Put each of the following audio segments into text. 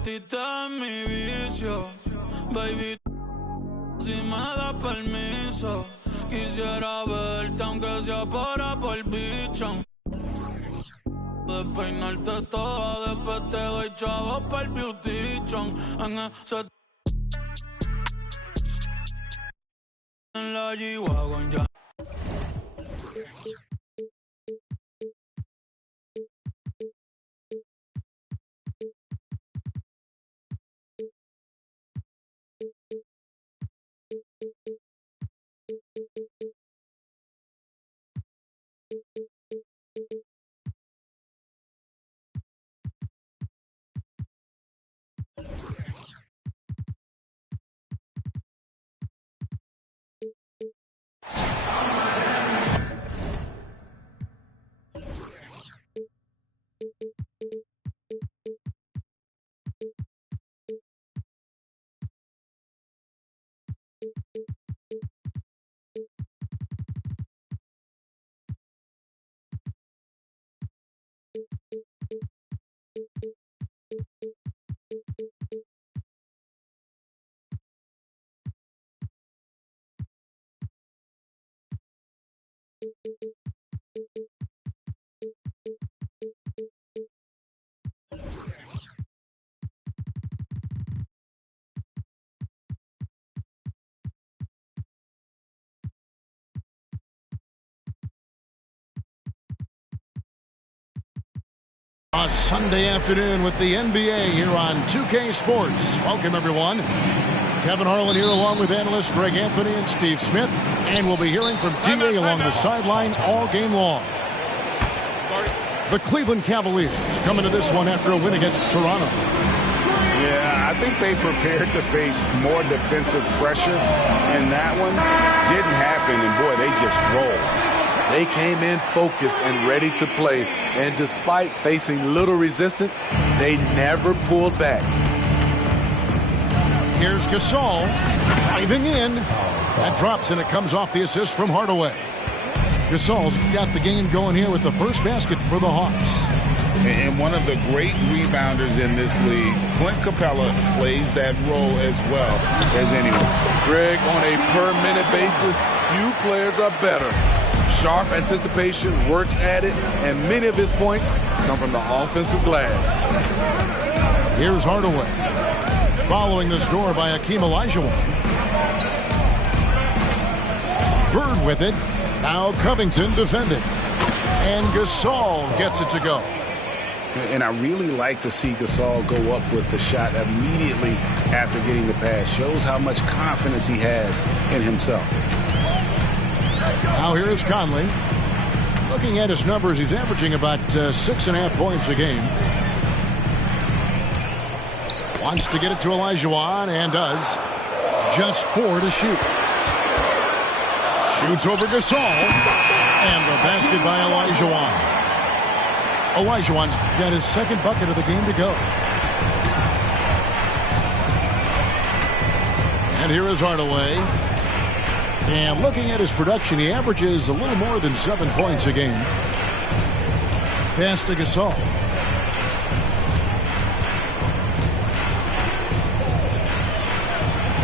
convertiste en mi vicio, baby. Si me das permiso, quisiera verte aunque sea por bicho. Despeinarte toda, después te doy chavos para el beautition. En la G-Wagon ya. A Sunday afternoon with the NBA here on 2K Sports. Welcome, everyone. Kevin Harlan here along with analysts Greg Anthony and Steve Smith. And we'll be hearing from D.A. along the sideline all game long. The Cleveland Cavaliers coming to this one after a win against Toronto. Yeah, I think they prepared to face more defensive pressure, and that one didn't happen, and boy, they just rolled. They came in focused and ready to play, and despite facing little resistance, they never pulled back. Here's Gasol driving in. That drops, and it comes off the assist from Hardaway. Gasol's got the game going here with the first basket for the Hawks. And one of the great rebounders in this league, Clint Capella, plays that role as well as anyone. Greg, on a per-minute basis, few players are better. Sharp anticipation, works at it, and many of his points come from the offensive glass. Here's Hardaway. Following the score by Hakeem Olajuwon. Bird with it. Now Covington defending. And Gasol gets it to go. And I really like to see Gasol go up with the shot immediately after getting the pass. Shows how much confidence he has in himself. Now here is Conley. Looking at his numbers, he's averaging about 6.5 points a game. Wants to get it to Olajuwon and does. Just 4 to shoot. Shoots over Gasol. And the basket by Olajuwon. Olajuwon's got his second bucket of the game to go. And here is Hardaway. And looking at his production, he averages a little more than 7 points a game. Pass to Gasol.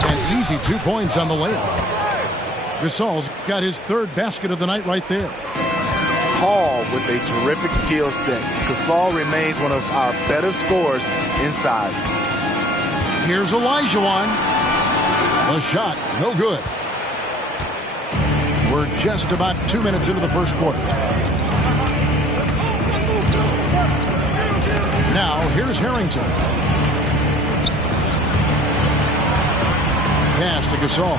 An easy 2 points on the layup. Gasol's got his third basket of the night right there. Tall with a terrific skill set. Gasol remains one of our better scorers inside. Here's Olajuwon. The shot, no good. We're just about 2 minutes into the first quarter. Now, here's Harrington. Pass to Gasol.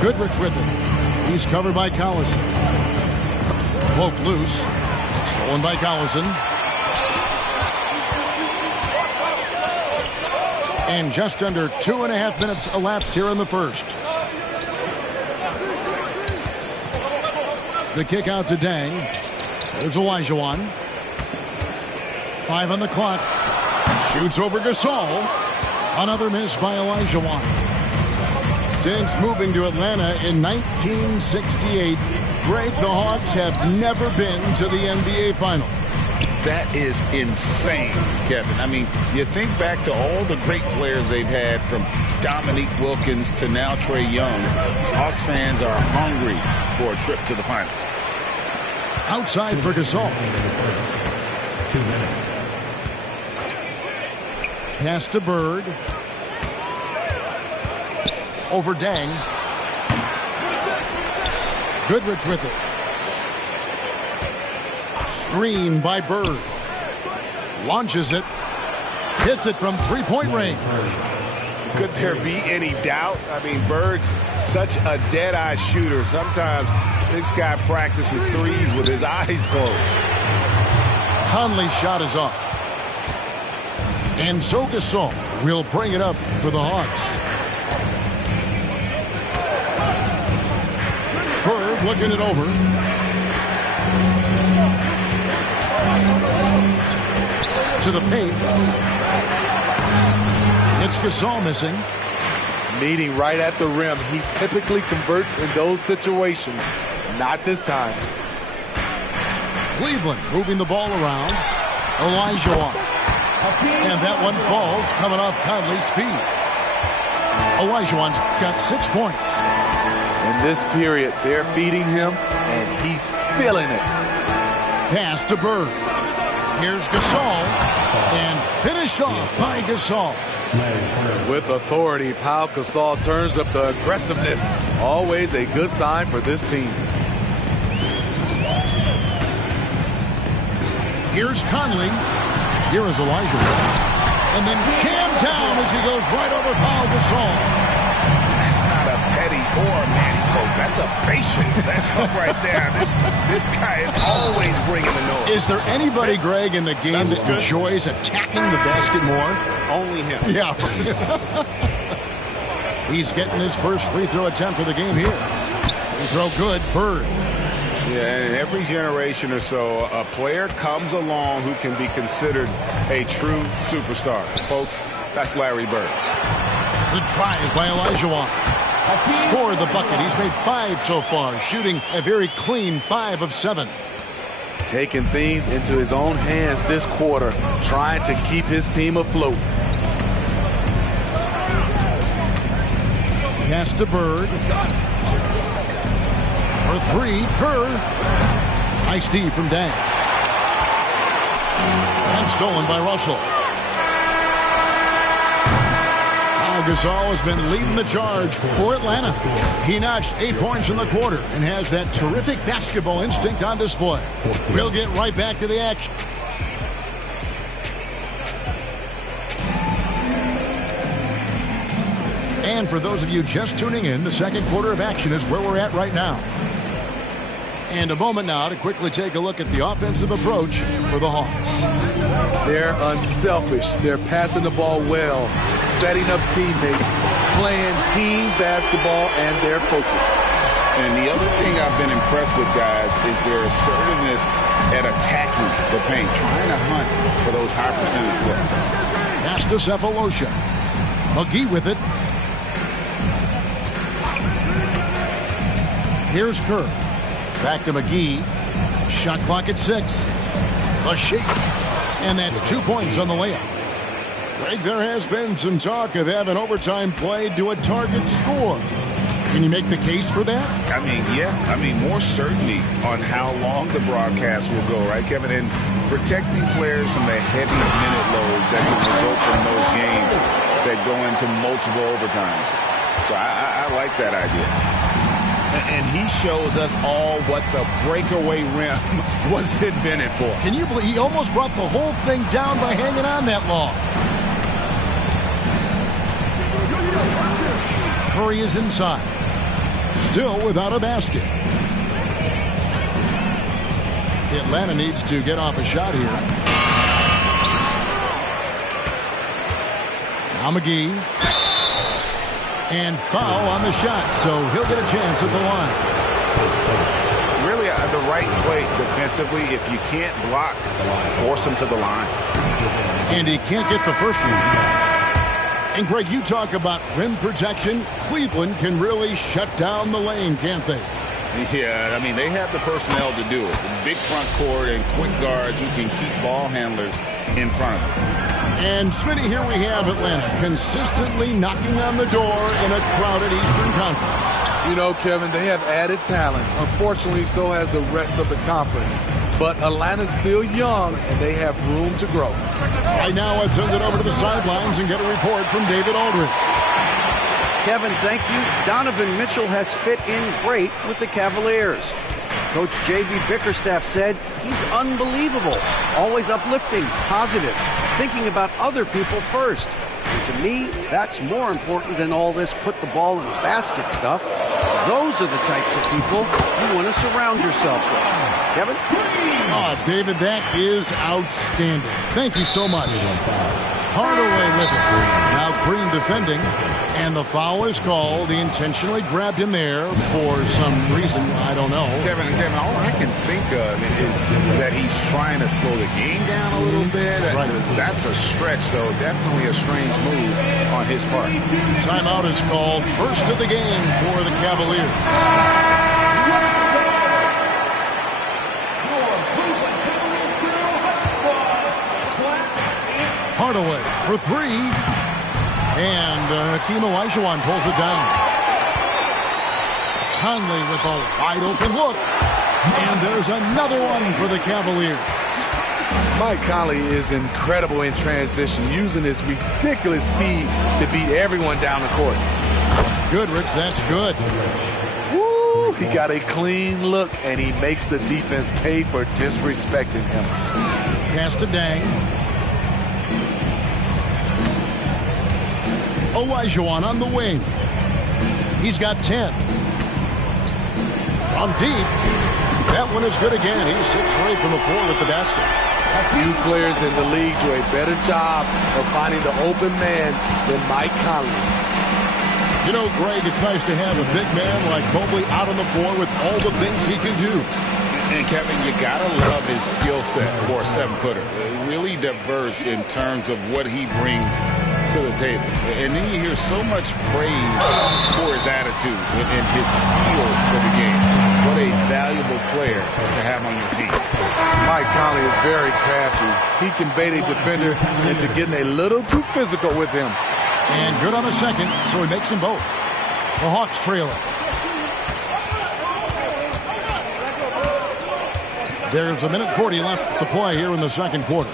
Goodrich with it. He's covered by Collison. Poked loose. Stolen by Collison. And just under 2.5 minutes elapsed here in the first. The kick out to Dang. There's Olajuwon. 5 on the clock. Shoots over Gasol. Another miss by Olajuwon. Since moving to Atlanta in 1968, Greg, the Hawks have never been to the NBA Finals. That is insane, Kevin. I mean, you think back to all the great players they've had, from Dominique Wilkins to now Trae Young. Hawks fans are hungry for a trip to the finals. Outside for Gasol. 2 minutes. Pass to Bird. Over Dang. Goodrich with it. Screen by Bird. Launches it. Hits it from three-point range. Could there be any doubt? I mean, Bird's such a dead-eye shooter. Sometimes this guy practices threes with his eyes closed. Conley's shot is off. And so Gasol will bring it up for the Hawks. Bird looking it over. To the paint. It's Gasol missing. Meeting right at the rim. He typically converts in those situations. Not this time. Cleveland moving the ball around. Olajuwon. And that one falls coming off Conley's feet. Olajuwon's got 6 points. In this period, they're feeding him, and he's feeling it. Pass to Bird. Here's Gasol. And finished off by Gasol. With authority, Pau Gasol turns up the aggressiveness. Always a good sign for this team. Here's Conley. Here is Olajuwon. And then jammed down as he goes right over Pau Gasol. That's not a petty or a Manny, folks. That's a facial. That's up right there. This guy is always bringing the noise. Is there anybody, Greg, in the game that enjoys attacking the basket more? Only him. Yeah. He's getting his first free throw attempt of the game here. Free throw good. Bird. Yeah, in every generation or so, a player comes along who can be considered a true superstar. Folks, that's Larry Bird. The drive by Olajuwon. Scored the bucket. He's made 5 so far, shooting a very clean 5 of 7. Taking things into his own hands this quarter, trying to keep his team afloat. Pass to Bird. For 3, Kerr. Nice D from Dang. And stolen by Russell. Pau Gasol has been leading the charge for Atlanta. He notched 8 points in the quarter and has that terrific basketball instinct on display. We'll get right back to the action. And for those of you just tuning in, the second quarter of action is where we're at right now. And a moment now to quickly take a look at the offensive approach for the Hawks. They're unselfish. They're passing the ball well, setting up teammates, playing team basketball, and their focus. And the other thing I've been impressed with, guys, is their assertiveness at attacking the paint, trying to hunt for those high percentage looks. Pass to Sefolosha. McGee with it. Here's Kerr. Back to McGee. Shot clock at 6. A shake. And that's 2 points on the layup. Greg, there has been some talk of having overtime played to a target score. Can you make the case for that? I mean, yeah. I mean, more certainty on how long the broadcast will go, right, Kevin? And protecting players from the heavy minute loads that can result from those games that go into multiple overtimes. So I like that idea. And he shows us all what the breakaway rim was invented for. Can you believe he almost brought the whole thing down by hanging on that long? Curry is inside. Still without a basket. Atlanta needs to get off a shot here. Now McGee. And foul on the shot, so he'll get a chance at the line. Really, the right play defensively. If you can't block, force him to the line. And he can't get the first one. And Greg, you talk about rim protection. Cleveland can really shut down the lane, can't they? Yeah, I mean, they have the personnel to do it. Big front court and quick guards who can keep ball handlers in front of them. And Smitty, here we have Atlanta consistently knocking on the door in a crowded Eastern Conference. You know, Kevin, they have added talent. Unfortunately, so has the rest of the conference. But Atlanta's still young, and they have room to grow. Right now, let's send it over to the sidelines and get a report from David Aldridge. Kevin, thank you. Donovan Mitchell has fit in great with the Cavaliers. Coach J.B. Bickerstaff said he's unbelievable, always uplifting, positive, thinking about other people first. And to me, that's more important than all this put the ball in the basket stuff. Those are the types of people you want to surround yourself with. Kevin? Oh, David, that is outstanding. Thank you so much. Hardaway with it. Now Green defending. And the foul is called. He intentionally grabbed him there for some reason. I don't know. Kevin, all I can think of is that he's trying to slow the game down a little bit. Right. That's a stretch, though. Definitely a strange move on his part. Timeout is called. First of the game for the Cavaliers. Hardaway for three. And Hakeem Olajuwon pulls it down. Conley with a wide open look. And there's another one for the Cavaliers. Mike Conley is incredible in transition, using his ridiculous speed to beat everyone down the court. Goodrich, that's good. Woo! He got a clean look, and he makes the defense pay for disrespecting him. Pass to Dang. Olajuwon on the wing. He's got 10. From deep. That one is good again. He's 6 straight from the floor with the basket. Few players in the league do a better job of finding the open man than Mike Conley. You know, Greg, it's nice to have a big man like Mobley out on the floor with all the things he can do. And, Kevin, you got to love his skill set for a 7-footer. Really diverse in terms of what he brings to the table. And then you hear so much praise for his attitude and his feel for the game. What a valuable player to have on your team. Mike Conley is very crafty. He can bait a defender into getting a little too physical with him. And good on the second, so he makes them both. The Hawks trail it. There's 1:40 left to play here in the second quarter.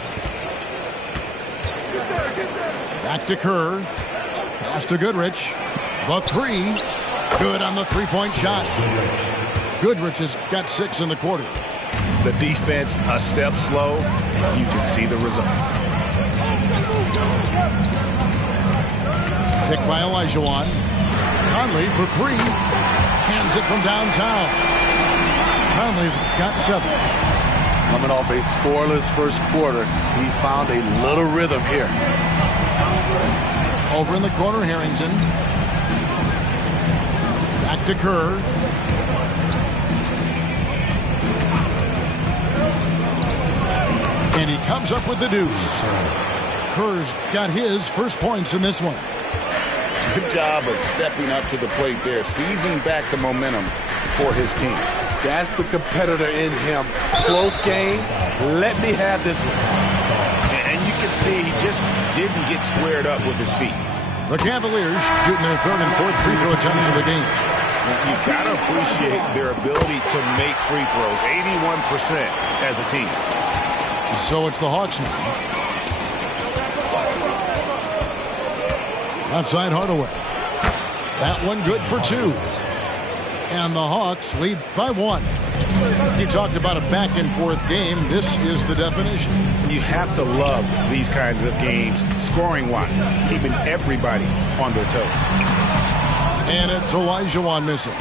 Back to Kerr. Pass to Goodrich. The three. Good on the three-point shot. Goodrich has got 6 in the quarter. The defense a step slow. You can see the results. Kick by Olajuwon. Conley for 3. Cans it from downtown. Conley's got 7. Coming off a scoreless first quarter, he's found a little rhythm here. Over in the corner, Harrington. Back to Kerr. And he comes up with the deuce. Kerr's got his first points in this one. Good job of stepping up to the plate there, seizing back the momentum for his team. That's the competitor in him. Close game. Let me have this one. And you can see he just didn't get squared up with his feet. The Cavaliers shooting their third and fourth free throw attempts of the game. You've got to appreciate their ability to make free throws. 81% as a team. So it's the Hawks now. Outside Hardaway. That one good for 2. And the Hawks lead by 1. You talked about a back-and-forth game. This is the definition. You have to love these kinds of games, scoring-wise, keeping everybody on their toes. And it's Olajuwon missing.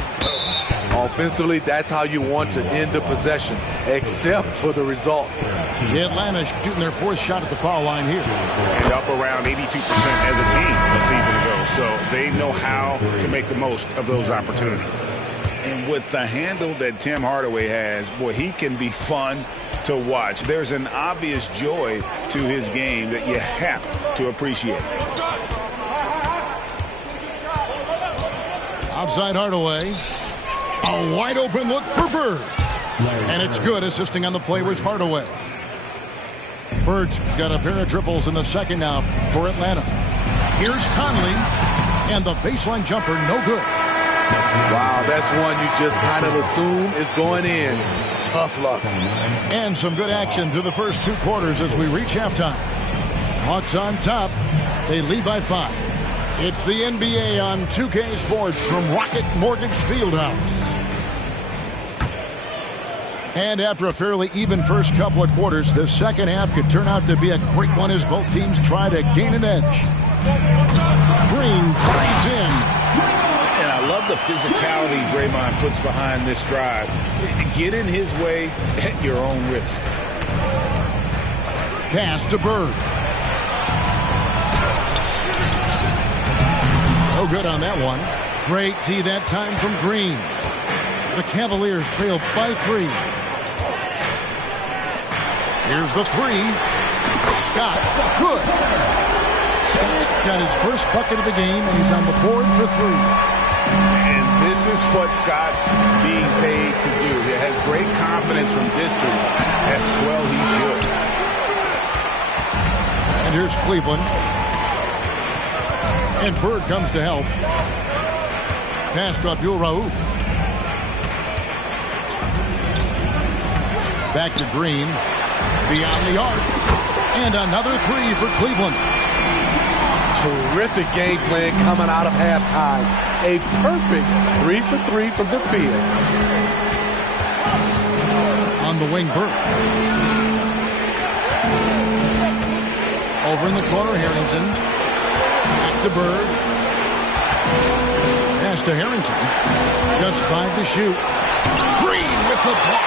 Offensively, that's how you want to end the possession, except for the result. The Atlanta shooting their 4th shot at the foul line here. And up around 82% as a team a season ago. So they know how to make the most of those opportunities. And with the handle that Tim Hardaway has, boy, he can be fun to watch. There's an obvious joy to his game that you have to appreciate. Outside Hardaway. A wide open look for Bird. And it's good. Assisting on the play was Hardaway. Bird's got a pair of triples in the second now for Atlanta. Here's Conley. And the baseline jumper, no good. Wow, that's one you just kind of assume is going in. Tough luck. And some good action through the first 2 quarters as we reach halftime. Hawks on top. They lead by 5. It's the NBA on 2K Sports from Rocket Mortgage Fieldhouse. And after a fairly even first couple of quarters, the second half could turn out to be a great one as both teams try to gain an edge. Green plays in. And I love the physicality Draymond puts behind this drive. Get in his way at your own risk. Pass to Bird. No good on that one. Great tee that time from Green. The Cavaliers trail by 3. Here's the 3. Scott, good. Scott's got his first bucket of the game, and he's on the board for 3. And this is what Scott's being paid to do. He has great confidence from distance, as well he should. And here's Cleveland. And Bird comes to help. Pass to Abdul Rauf. Back to Green. Beyond the arc. And another 3 for Cleveland. Terrific game plan coming out of halftime. A perfect 3 for 3 from the field. On the wing, Bird. Over in the corner, Harrington. Back to Bird. Pass to Harrington. Just 5 to shoot. Green with the block.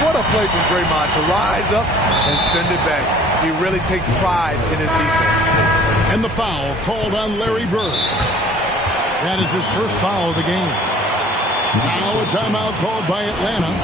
What a play from Draymond to rise up and send it back. He really takes pride in his defense. And the foul called on Larry Bird. That is his first foul of the game. Now a timeout called by Atlanta.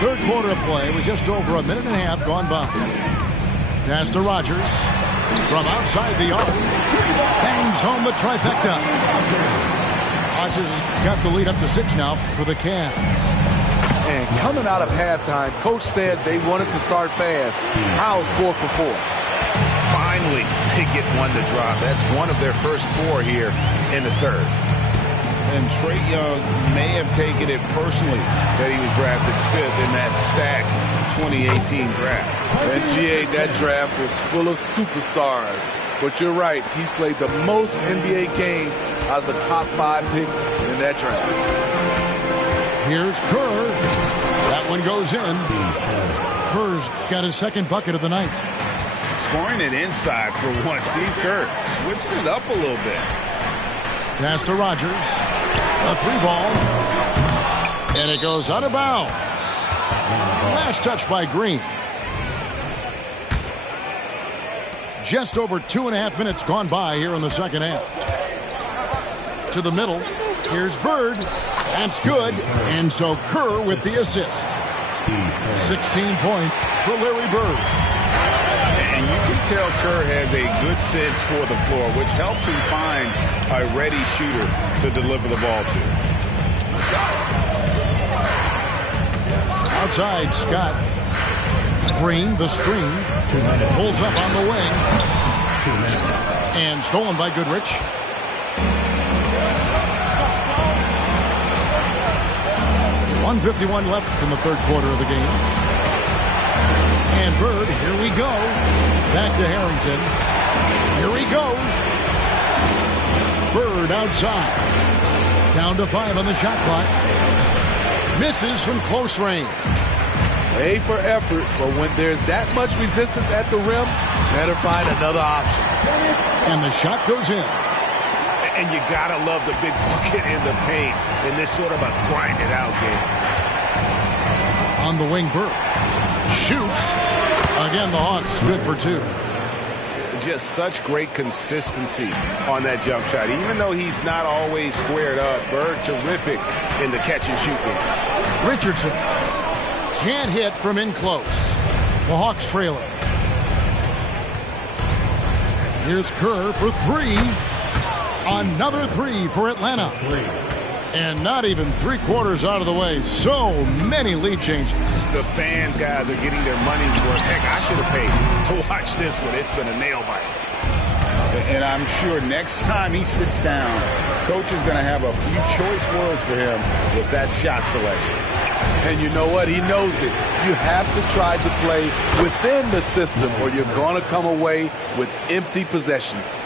Third quarter of play with just over a minute and a half gone by. Pass to Rogers. From outside the arc. Bangs home the trifecta. Rogers got the lead up to 6 now for the Cavs. And coming out of halftime, Coach said they wanted to start fast. How's 4 for 4? Finally, they get one to drop. That's one of their first 4 here in the third. And Trae Young may have taken it personally that he was drafted 5th in that stacked 2018 draft. And GA, that draft was full of superstars. But you're right, he's played the most NBA games out of the top 5 picks in that draft. Here's Kerr. That one goes in. Kerr's got his second bucket of the night. Scoring it inside for once. Steve Kerr switched it up a little bit. Pass to Rogers. A 3-ball. And it goes out of bounds. Last touch by Green. Just over 2.5 minutes gone by here in the second half. To the middle. Here's Bird. That's good. And so Kerr with the assist. 16 points for Larry Bird. And you can tell Kerr has a good sense for the floor, which helps him find a ready shooter to deliver the ball to. Outside, Scott. Green, the screen. Pulls up on the wing. And stolen by Goodrich. .151 left in the third quarter of the game. And Bird, here we go. Back to Harrington. Here he goes. Bird outside. Down to 5 on the shot clock. Misses from close range. A for effort, but when there's that much resistance at the rim, better find another option. And the shot goes in. And you gotta love the big bucket in the paint in this sort of a grind-it-out game. On the wing, Bird. Shoots. Again, the Hawks good for 2. just such great consistency on that jump shot. Even though he's not always squared up, Bird terrific in the catch-and-shoot game. Richardson can't hit from in close. The Hawks trail it. Here's Kerr for three. Another three for Atlanta. And not even 3/4 out of the way. So many lead changes. The fans, guys, are getting their money's worth. Heck, I should have paid to watch this one. It's been a nail biter. And I'm sure next time he sits down, Coach is going to have a few choice words for him with that shot selection. And you know what? He knows it. You have to try to play within the system or you're going to come away with empty possessions.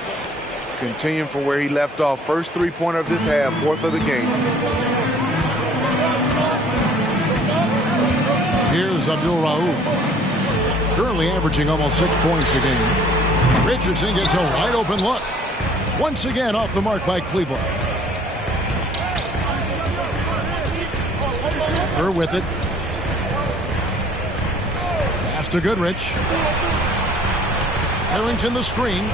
Continuing from where he left off. First three-pointer of this half, fourth of the game. Here's Abdul Rauf. Currently averaging almost 6 points a game. Richardson gets a wide open look. Once again off the mark by Cleveland. Kerr with it. Pass to Goodrich. Harrington the screen.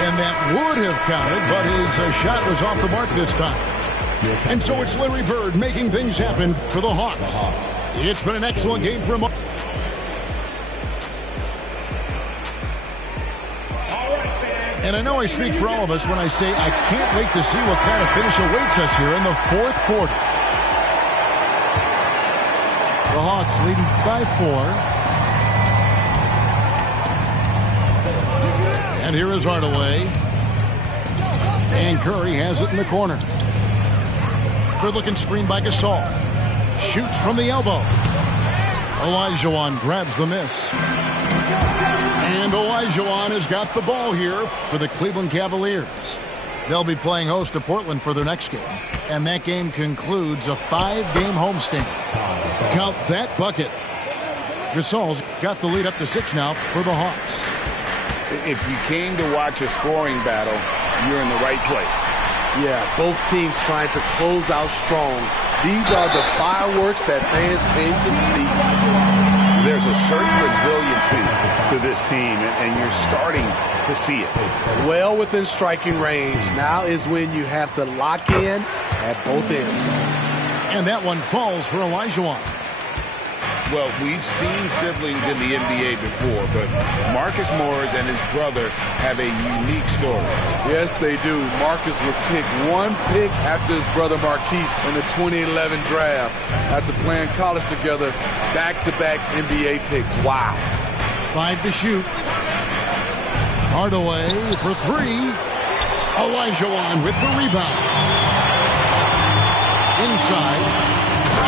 And that would have counted, but his shot was off the mark this time. And so it's Larry Bird making things happen for the Hawks. It's been an excellent game for him. And I know I speak for all of us when I say I can't wait to see what kind of finish awaits us here in the fourth quarter. The Hawks leading by 4. And here is Hardaway. And Curry has it in the corner. Good looking screen by Gasol. Shoots from the elbow. Olajuwon grabs the miss. And Olajuwon has got the ball here for the Cleveland Cavaliers. They'll be playing host to Portland for their next game. And that game concludes a 5-game homestand. Count that bucket. Gasol's got the lead up to 6 now for the Hawks. If you came to watch a scoring battle, you're in the right place. Yeah, both teams trying to close out strong. These are the fireworks that fans came to see. There's a certain resiliency to this team, and you're starting to see it. Well within striking range. Now is when you have to lock in at both ends. And that one falls for Olajuwon. Well, we've seen siblings in the NBA before, but Marcus Morris and his brother have a unique story. Yes, they do. Marcus was picked one pick after his brother Markieff in the 2011 draft. After playing college together, back-to-back NBA picks. Wow. 5 to shoot. Hardaway for 3. Olajuwon with the rebound. Inside.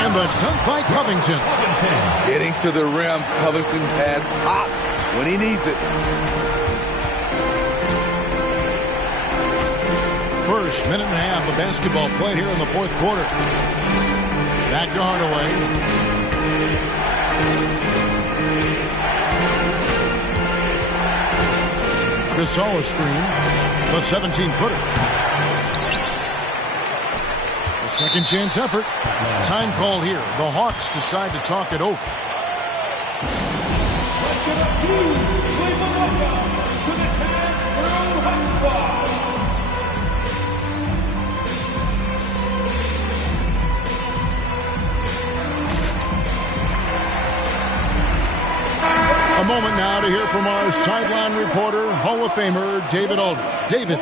And the dunk by Covington. Getting to the rim, Covington has popped when he needs it. First minute and a half of basketball played here in the fourth quarter. Back to Hardaway. Gasol screen. The 17-footer. Second chance effort. Time call here. The Hawks decide to talk it over. A moment now to hear from our sideline reporter, Hall of Famer David Aldridge. David.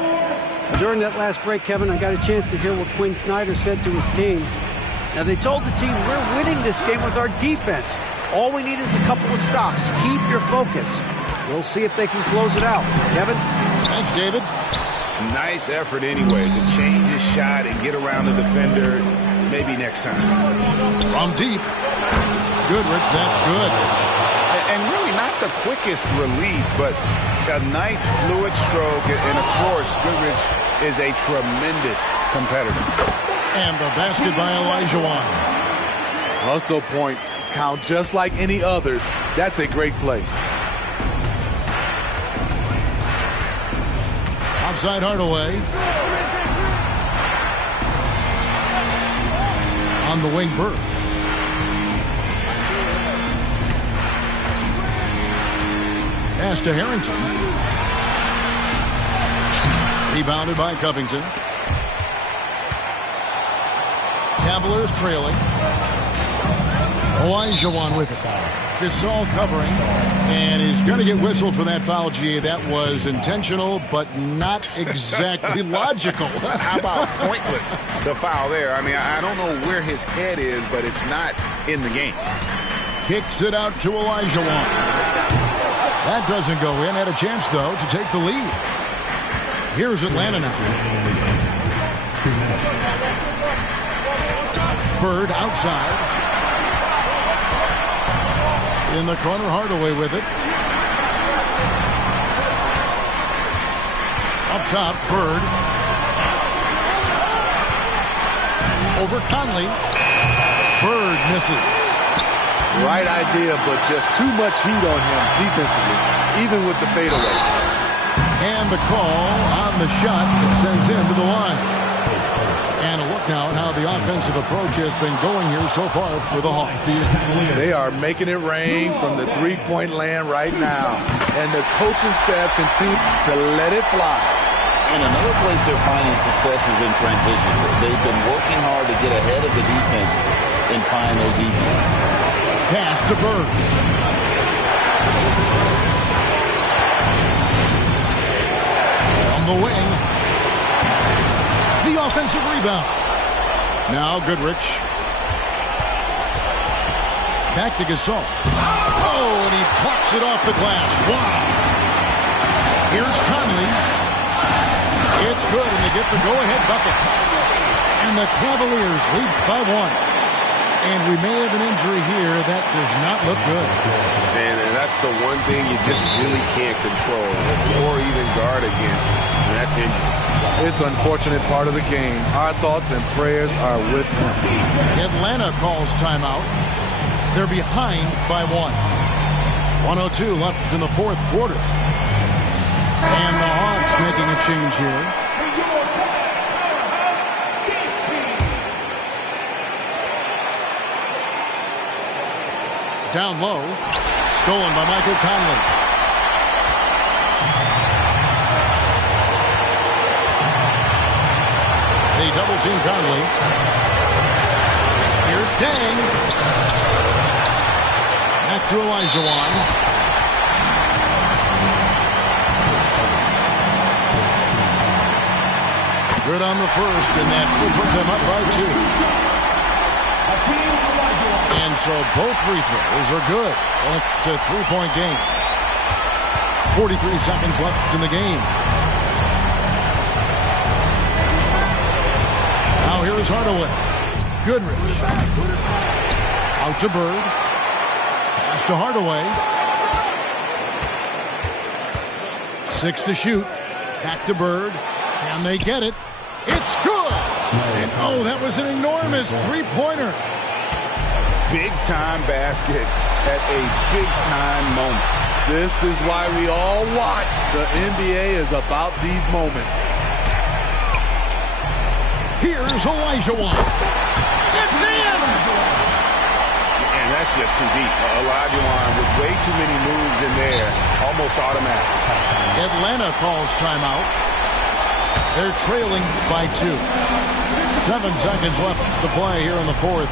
During that last break, Kevin, I got a chance to hear what Quinn Snyder said to his team. Now, they told the team, we're winning this game with our defense. All we need is a couple of stops. Keep your focus. We'll see if they can close it out. Kevin? Thanks, David. Nice effort anyway to change his shot and get around the defender. Maybe next time. From deep. Goodrich, that's good. And really not the quickest release, but a nice fluid stroke. And, of course, Goodrich is a tremendous competitor. And the basket by Olajuwon. Hustle points count just like any others. That's a great play. Outside Hardaway. On the wing, Bird. pass to Harrington. Rebounded by Covington. Cavaliers trailing. Olajuwon with it. Gasol covering. And he's going to get whistled for that foul, G. That was intentional, but not exactly logical. How about pointless to foul there? I mean, I don't know where his head is, but it's not in the game. Kicks it out to Olajuwon. That doesn't go in. Had a chance, though, to take the lead. Here's Atlanta now. Bird outside. In the corner, Hardaway with it. Up top, Bird. Over Conley. Bird misses. Right idea, but just too much heat on him defensively, even with the fadeaway. And the call on the shot that sends him to the line. And a look now at how the offensive approach has been going here so far with the Hawks. They are making it rain from the three-point land right now. And the coaching staff continue to let it fly. And another place they're finding success is in transition. They've been working hard to get ahead of the defense and find those easy ones. Pass to Bird. On the wing. The offensive rebound. Now Goodrich. Back to Gasol. Oh, and he plucks it off the glass. Wow. Here's Conley. It's good, and they get the go-ahead bucket. And the Cavaliers lead by 1. And we may have an injury here that does not look good. And that's the one thing you just really can't control or even guard against, and that's injury. It's an unfortunate part of the game. Our thoughts and prayers are with him. Atlanta calls timeout. They're behind by 1. 1:02 left in the fourth quarter. And the Hawks making a change here. Down low. Stolen by Michael Conley. They double team Conley. Here's Dang. Back to Olajuwon. Good on the first, and that will put them up by 2. And so both free throws are good. Well, it's a three-point game. 43 seconds left in the game. Now here is Hardaway. Goodrich. Out to Bird. Pass to Hardaway. 6 to shoot. Back to Bird. Can they get it? It's good! And oh, that was an enormous three-pointer. Big-time basket at a big-time moment. This is why we all watch. The NBA is about these moments. Here's Olajuwon. It's in! And that's just too deep. Olajuwon with way too many moves in there. Almost automatic. Atlanta calls timeout. They're trailing by 2. 7 seconds left to play here in the fourth.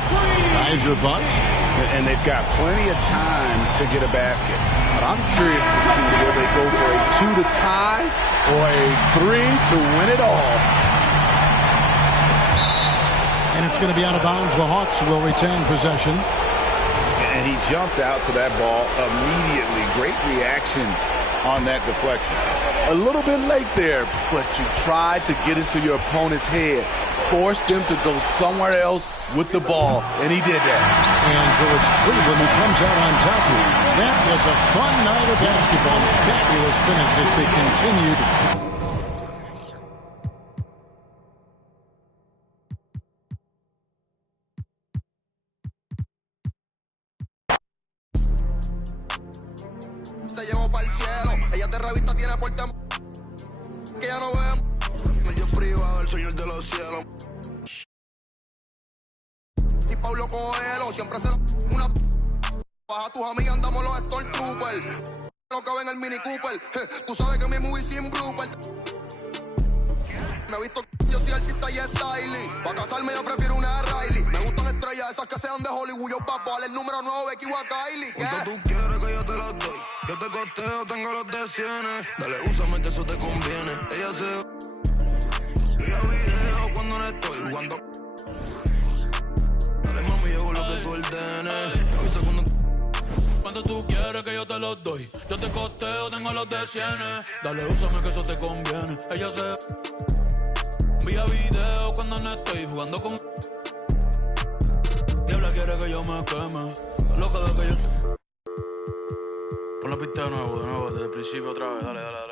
Guys, your thoughts? And they've got plenty of time to get a basket. But I'm curious to see will they go for a 2 to tie or a 3 to win it all. And it's going to be out of bounds. The Hawks will retain possession. And he jumped out to that ball immediately. Great reaction on that deflection. A little bit late there, but you tried to get into your opponent's head. Forced them to go somewhere else with the ball, and he did that. And so it's Cleveland who comes out on top here. That was a fun night of basketball. Fabulous finish as they continued. Te llevo pa'l cielo, ella te revista, tiene puerta que ya no vemos. Medio privado, el señor de los cielos. Y Pablo Coelho siempre hace una. Baja tus amigas, andamos los Stormtroopers. no cabe en el Mini Cooper. Tú sabes que mi movie sin blooper. Me he visto yo soy artista y styling. Pa' casarme yo prefiero una Riley. Me gustan estrellas esas que sean de Hollywood. Yo papo, dale el número 9, Becky o a Kylie. ¿Cuánto tú quieres que yo te los doy? Yo te costeo, tengo los de cienes. Dale, úsame que eso te conviene. Ella se... Vía video cuando no estoy jugando. Dale mami, yo hago lo que tú ordenes. Me avisa cuando... ¿Cuánto tú quieres que yo te los doy? Yo te costeo, tengo los de cienes. Dale, úsame que eso te conviene. Ella se... Vía video cuando no estoy jugando con... Diabla quiere que yo me queme. Loca de que yo... Pon la pista de nuevo, desde el principio otra vez. Dale, dale, dale.